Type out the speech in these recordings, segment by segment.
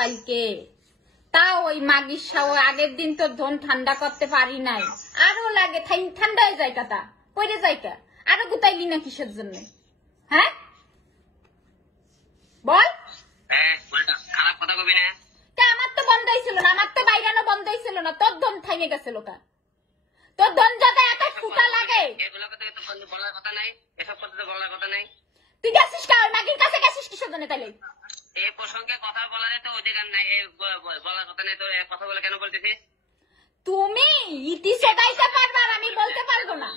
কালকে, তা ওই মাগির সাও আগের দিন তো ধন ঠান্ডা করতে পারি নাই, আরো লাগে ঠান্ডা হয়ে যায় কাতা পড়ে যায় কা, আরো গুতাইলি না কিসের জন্য? হ্যাঁ বল। খারাপ কথা কবি না। আমার তো বন্ধ হয়েছিল না, আমার তো বাইরানো বন্ধ হয়েছিল না, তোর ধন থাইমে গেছিল কা? তোর ধন যাতে এত ফুটা লাগে এগুলো কথা তো বলার কথা নাই, এসব কথা তো বলার কথা নাই। তুই গেছিস কা ওই মাগির কাছে? গেছিস কিসের জন্য তাইলে? এই প্রসঙ্গে কথা বলার তো অধিকার নাই, বলার কথা নাই তো কথা বলে কেন বলতেছিস? তুমি ইতি সেটাইতে পারবা, আমি বলতে পারবো না।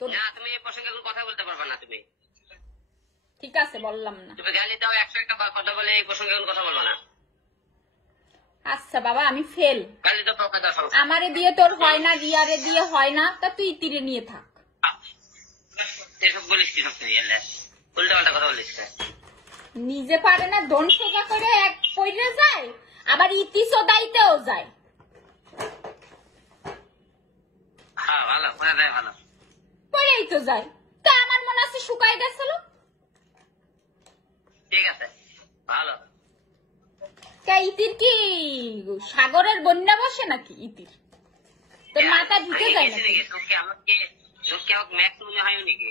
না তুমি এই প্রসঙ্গে কোনো কথা বলতে পারবা না। তুমি ঠিক আছে বললাম না। তুমি গালি দাও 101টা কথা বলে এই প্রসঙ্গে কোনো কথা বলবা না। আচ্ছা বাবা আমি ফেল, গালি তো প্রকার দাও। আমারে দিয়ে তোর হয় না, রিয়ারে দিয়ে হয় না, তা তুই ইতিরে নিয়ে থাক। এসব বলিস কি? সব উল্টা পাল্টা কথা বলিস। নিজে পারে না, দন সোজা করে এক পইরে যায়, আবার ইতি সোদাইতেও যায়। হ্যাঁ ভালো করে দেয়, ভালো পরেই তো যায়। তা আমার মনে আছে শুকাই গেছিল। ঠিক আছে ভালো। তা ইতির কি সাগরের বন্যা বসে নাকি? ইতির তোর মাথা ঢুকে যায় নাকি? আমাকে ম্যাক্স মনে হয় নাকি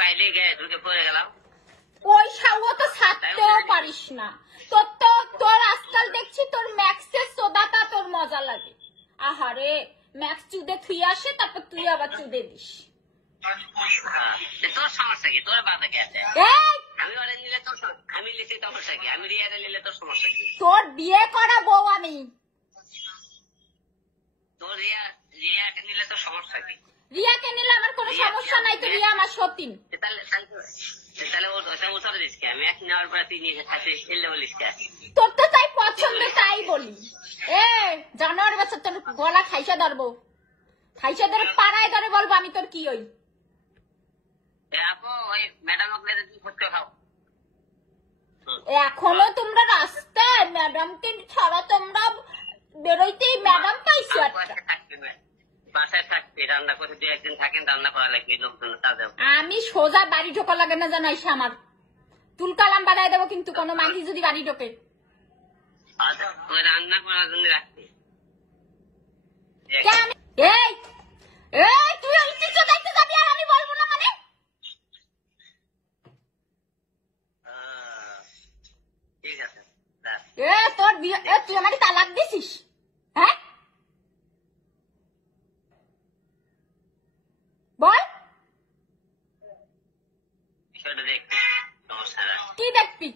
পাইলে ঢুকে পড়ে গেলাম। ওই সাউও তো ছাড়তেও পারিস না। তোর আজকাল দেখছি তোর ম্যাক্সের সোদাটা তোর মজা লাগে। আহারে ম্যাক্স চুদে থুই আসে, তারপর তুই আবার চুদে দিস। তোর সমস্যা কি? তোর বাধা কে আছে? আমি ওরে নিলে তোর, আমি লিখে সমস্যা কি? আমি রিয়াটা নিলে তোর সমস্যা কি? তোর বিয়ে করা বউ আমি। তোর রিয়াকে নিলে তোর সমস্যা কি? রিয়াকে নিলে আমার কোনো সমস্যা নাই, তো রিয়া আমার সতীন। তাহলে ও ধরে দিস কে? আমি এক নেওয়ার পরে তুই নিয়ে থাকতে এলে বলিস কে? তোর তো তাই পছন্দ, তাই বলি। জানোয়ার বাচ্চা, তোর গলা খাইসা ধরবো, খাইসা ধরে পাড়ায় ধরে বলবো আমি তোর কি ওই। ওই ম্যাডাম আপনাদের কি ফুটকে খাও? এখনো তোমরা রাস্তায় ম্যাডামকে ছাড়া তোমরা বেরোইতেই ম্যাডাম পাইছো একটা। বাসায় থাকতে রান্না করে 2-1 দিন থাকেন, রান্না করা লাগবে লোকজন কাজে। আমি সোজা বাড়ি ঢোকা লাগে না জানো, এসে আমার তুল কালাম বাড়াই দেবো কিন্তু কোনো মাগি যদি বাড়ি ঢোকে। ওই রান্না করার জন্য রাখতে তুই ঐতিহ্য দেখতে যাবি আর আমি বলবো না মানে? ঠিক আছে। তোর বিয়ে, তুই আমাকে তালাক দিছিস? হ্যাঁ বল। বিষয়টা দেখতে সমস্যা না। কি দেখবি?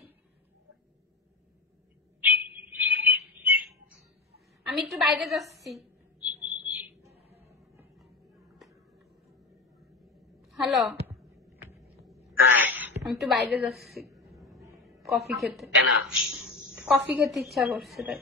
আমি একটু বাইরে যাচ্ছি। হ্যালো, আমি একটু বাইরে যাচ্ছি কফি খেতে। কেন? কফি খেতে ইচ্ছা করছে তাই।